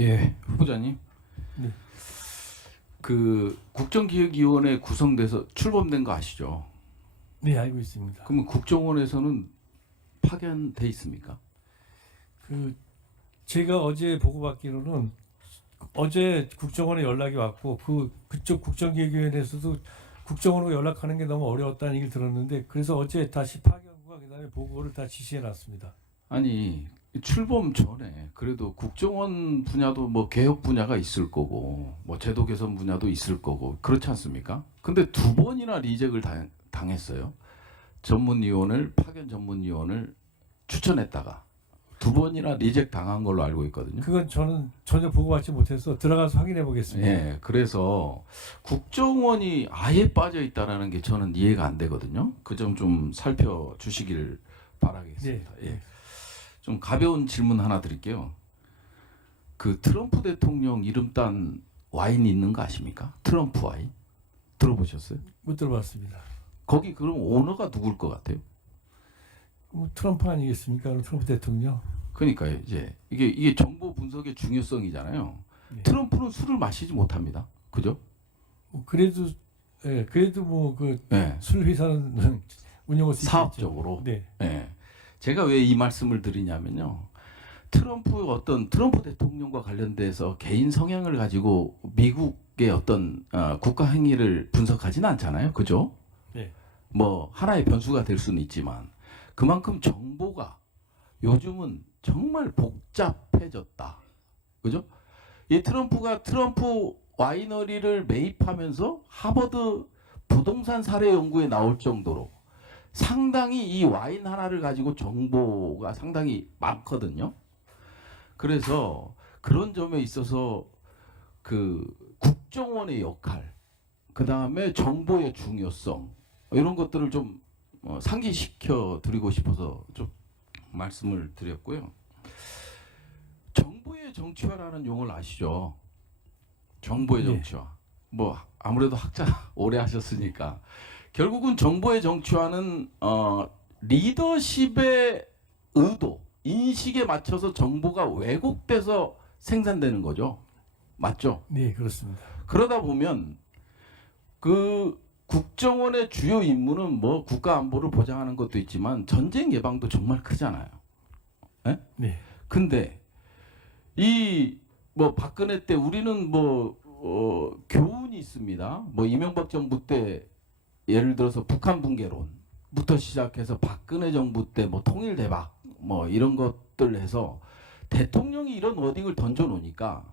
예, 후보자님. 네. 그 국정기획위원회 구성돼서 출범된 거 아시죠? 네, 알고 있습니다. 그러면 국정원에서는 파견돼 있습니까? 그 제가 어제 보고받기로는 어제 국정원에 연락이 왔고 그쪽 국정기획위원회에서도 국정원으로 연락하는 게 너무 어려웠다는 얘기를 들었는데 그래서 어제 다시 파견과 그다음에 보고를 다 지시해 놨습니다. 아니 출범 전에 그래도 국정원 분야도 뭐 개혁 분야가 있을 거고 뭐 제도 개선 분야도 있을 거고 그렇지 않습니까? 근데 두 번이나 리젝을 당했어요. 전문위원을 파견 전문위원을 추천했다가 두 번이나 리젝 당한 걸로 알고 있거든요. 그건 저는 전혀 보고받지 못해서 들어가서 확인해 보겠습니다. 예, 그래서 국정원이 아예 빠져 있다라는 게 저는 이해가 안 되거든요. 그 점 좀 살펴주시길 바라겠습니다. 네. 예. 좀 가벼운 질문 하나 드릴게요. 그 트럼프 대통령 이름 딴 와인 있는 거 아십니까? 트럼프 와인 들어보셨어요? 못 들어봤습니다. 거기 그럼 오너가 누굴 것 같아요? 뭐 트럼프 아니겠습니까? 트럼프 대통령. 그러니까 이제 이게 정보 분석의 중요성이잖아요. 네. 트럼프는 술을 마시지 못합니다. 그죠? 뭐 그래도 뭐 그 네. 술 회사는 운영할 수 있겠죠. 사업적으로. 네. 네. 제가 왜 이 말씀을 드리냐면요. 트럼프 대통령과 관련돼서 개인 성향을 가지고 미국의 어떤 국가 행위를 분석하지는 않잖아요. 그죠? 네. 뭐 하나의 변수가 될 수는 있지만 그만큼 정보가 요즘은 정말 복잡해졌다. 그죠? 이 트럼프가 트럼프 와이너리를 매입하면서 하버드 부동산 사례 연구에 나올 정도로 상당히 이 와인 하나를 가지고 정보가 상당히 많거든요. 그래서 그런 점에 있어서 그 국정원의 역할, 그 다음에 정보의 중요성 이런 것들을 좀 상기시켜 드리고 싶어서 좀 말씀을 드렸고요. 정보의 정치화라는 용어를 아시죠? 정보의 네. 정치화. 뭐 아무래도 학자 오래 하셨으니까 결국은 정보의 정치화는 리더십의 의도, 인식에 맞춰서 정보가 왜곡돼서 생산되는 거죠. 맞죠? 네, 그렇습니다. 그러다 보면 그 국정원의 주요 임무는 뭐 국가 안보를 보장하는 것도 있지만 전쟁 예방도 정말 크잖아요. 예? 네. 근데 이 뭐 박근혜 때 우리는 뭐 교훈이 있습니다. 뭐 이명박 정부 때 예를 들어서 북한 붕괴론부터 시작해서 박근혜 정부 때 뭐 통일 대박 뭐 이런 것들 해서 대통령이 이런 워딩을 던져 놓으니까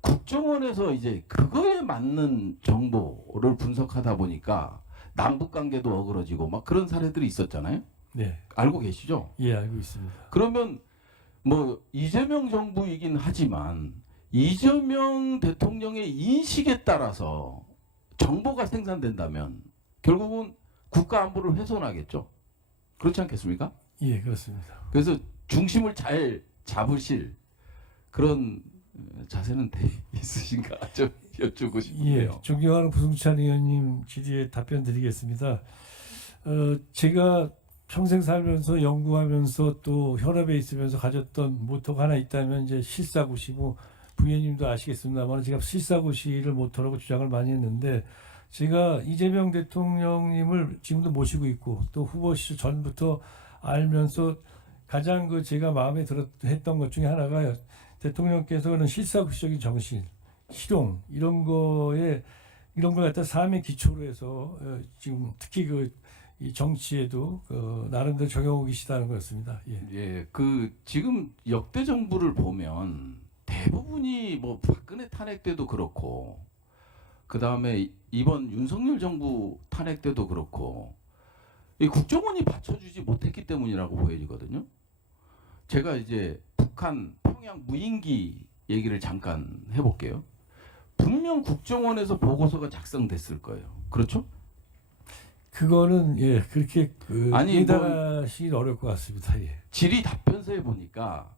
국정원에서 이제 그거에 맞는 정보를 분석하다 보니까 남북 관계도 어그러지고 막 그런 사례들이 있었잖아요. 네. 알고 계시죠? 예, 알고 있습니다. 그러면 뭐 이재명 정부이긴 하지만 이재명 대통령의 인식에 따라서 정보가 생산된다면 결국은 국가 안보를 훼손하겠죠. 그렇지 않겠습니까? 예, 그렇습니다. 그래서 중심을 잘 잡으실 그런 자세는 돼 있으신가 좀 여쭈고 예, 싶은데요. 존경하는 부승찬 의원님 질의에 답변 드리겠습니다. 제가 평생 살면서 연구하면서 또 현업에 있으면서 가졌던 모토가 하나 있다면 이제 실사구시고 부위원님도 아시겠습니다만 제가 실사구시를 모토라고 주장을 많이 했는데 제가 이재명 대통령님을 지금도 모시고 있고 또 후보 시절 전부터 알면서 가장 그 제가 마음에 했던 것 중에 하나가 대통령께서는 실사구시적인 정신, 실용 이런 걸 갖다 삶의 기초로 해서 지금 특히 이 정치에도 나름대로 적용하고 계시다는 거였습니다. 예. 예, 그 지금 역대 정부를 보면 대부분이 뭐 박근혜 탄핵 때도 그렇고 그 다음에 이번 윤석열 정부 탄핵 때도 그렇고 이 국정원이 받쳐주지 못했기 때문이라고 보여지거든요. 제가 이제 북한 평양 무인기 얘기를 잠깐 해볼게요. 분명 국정원에서 보고서가 작성됐을 거예요. 그렇죠? 그거는 예 그렇게 아니, 이해하시기 어려울 것 같습니다. 예. 질의 답변서에 보니까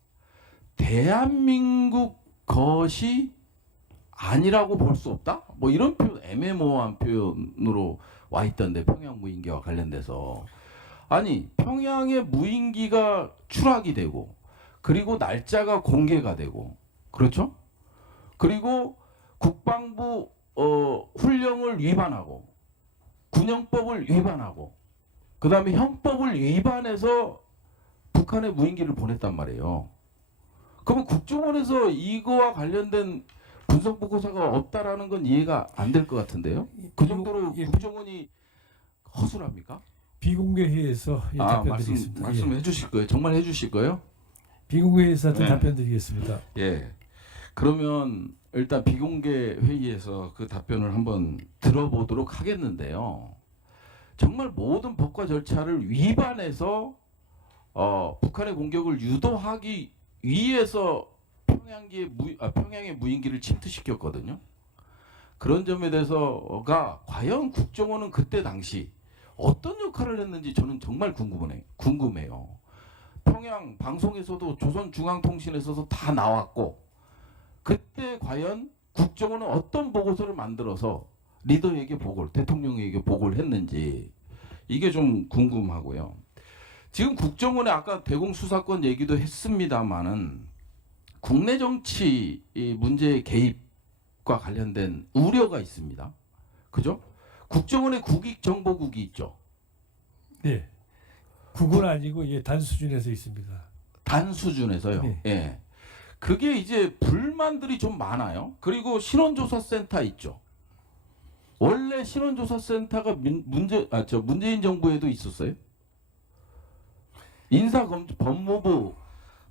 대한민국 것이 아니라고 볼 수 없다? 뭐 이런 표현, 애매모호한 표현으로 와 있던데 평양 무인기와 관련돼서 아니 평양의 무인기가 추락이 되고 그리고 날짜가 공개가 되고 그렇죠? 그리고 국방부 훈령을 위반하고 군영법을 위반하고 그다음에 형법을 위반해서 북한에 무인기를 보냈단 말이에요. 그러면 국정원에서 이거와 관련된 분석 보고서가 없다라는 건 이해가 안 될 것 같은데요. 그 정도로 예, 국정원이 허술합니까? 비공개 회의에서 답변 드리겠습니다. 말씀해 주실 거예요? 정말 해 주실 거예요? 비공개 회의에서 네. 답변 드리겠습니다. 예. 그러면 일단 비공개 회의에서 그 답변을 한번 들어보도록 하겠는데요. 정말 모든 법과 절차를 위반해서 북한의 공격을 유도하기 위해서 평양에 무인기를 침투시켰거든요. 그런 점에 대해서가 과연 국정원은 그때 당시 어떤 역할을 했는지 저는 정말 궁금해요. 평양 방송에서도 조선중앙통신에서도 다 나왔고 그때 과연 국정원은 어떤 보고서를 만들어서 리더에게 대통령에게 보고를 했는지 이게 좀 궁금하고요. 지금 국정원의 아까 대공수사권 얘기도 했습니다마는 국내 정치 문제의 개입과 관련된 우려가 있습니다. 그죠? 국정원의 국익정보국이 있죠. 네, 국은 아니고 단 수준에서 있습니다. 단 수준에서요. 네. 예. 그게 이제 불만들이 좀 많아요. 그리고 신원조사센터 있죠. 원래 신원조사센터가 문재인 정부에도 있었어요.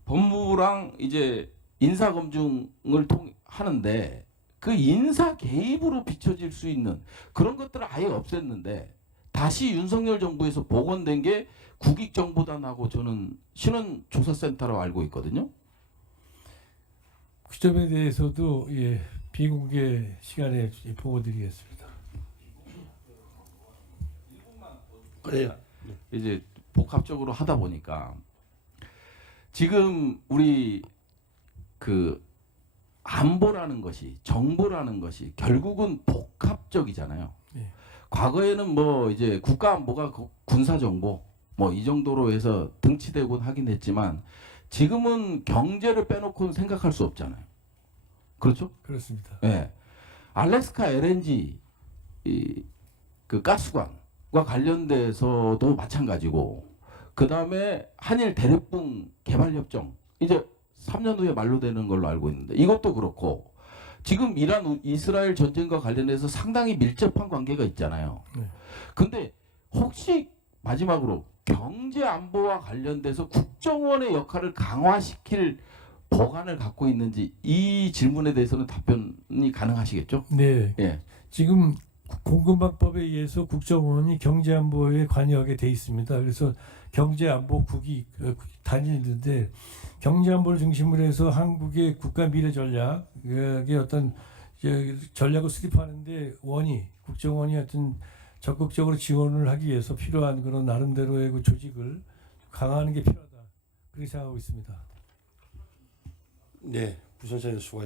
법무부랑 이제 인사검증을 하는데 그 인사 개입으로 비춰질 수 있는 그런 것들을 아예 없앴는데 다시 윤석열 정부에서 복원된 게 국익정보단하고 저는 신원조사센터로 알고 있거든요. 그 점에 대해서도 비공개 시간에 보고드리겠습니다. 그래요. 이제 복합적으로 하다 보니까 지금 우리 그 안보라는 것이 정보라는 것이 결국은 복합적이잖아요. 네. 과거에는 뭐 이제 국가 안보가 군사 정보 뭐 이 정도로 해서 등치되곤 하긴 했지만 지금은 경제를 빼놓고는 생각할 수 없잖아요. 그렇죠? 그렇습니다. 예. 알래스카 LNG 그 가스관과 관련돼서도 마찬가지고 그 다음에 한일 대륙붕 개발협정 이제 3년 후에 만료되는 걸로 알고 있는데 이것도 그렇고 지금 이란 이스라엘 전쟁과 관련해서 상당히 밀접한 관계가 있잖아요. 네. 근데 혹시 마지막으로 경제 안보와 관련돼서 국정원의 역할을 강화시킬 보관을 갖고 있는지 이 질문에 대해서는 답변이 가능하시겠죠? 네. 예. 지금 공급망법에 의해서 국정원이 경제안보에 관여하게 돼 있습니다. 그래서 경제안보국이 단위 있는데 경제안보를 중심으로 해서 한국의 국가 미래 전략의 어떤 전략을 수립하는데 국정원이 하여튼 적극적으로 지원을 하기 위해서 필요한 그런 나름대로의 그 조직을 강화하는 게 필요하다. 그렇게 생각하고 있습니다. 네, 부선장님 수고.